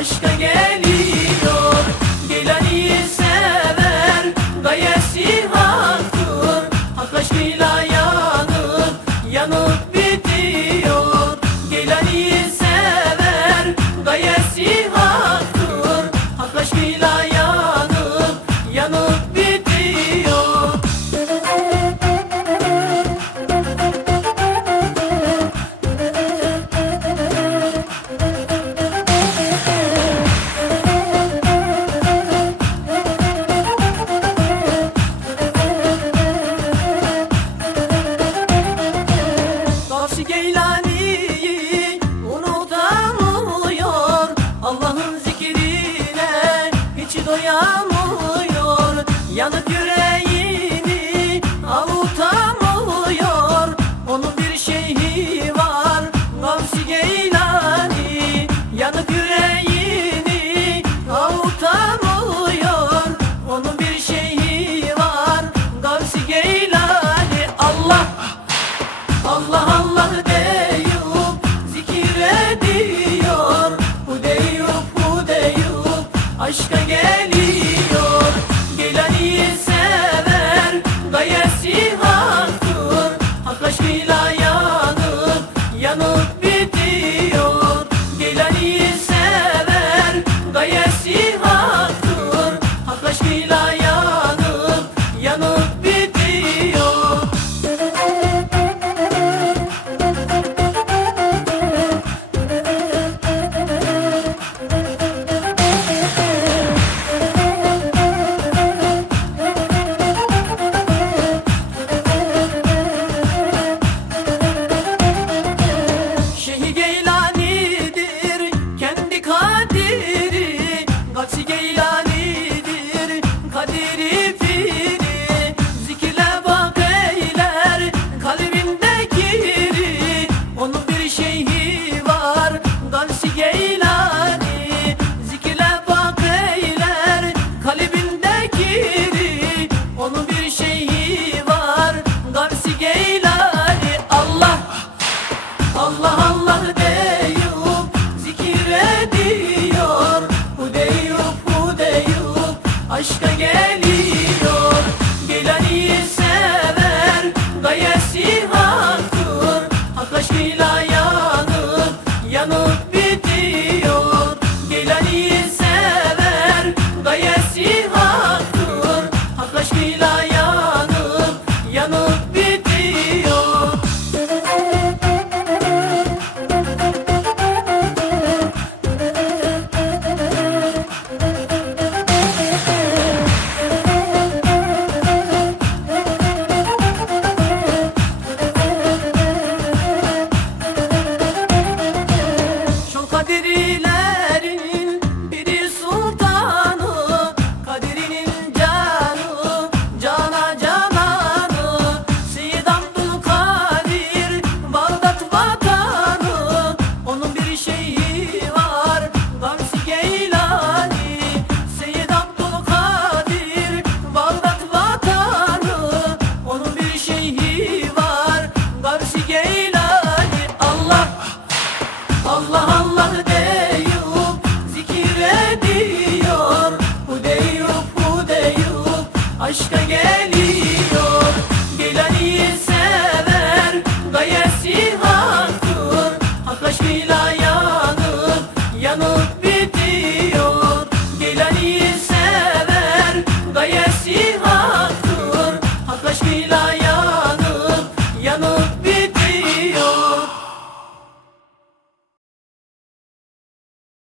aşka geliyor doyamıyor Yanık yüreğini avutamıyor Beni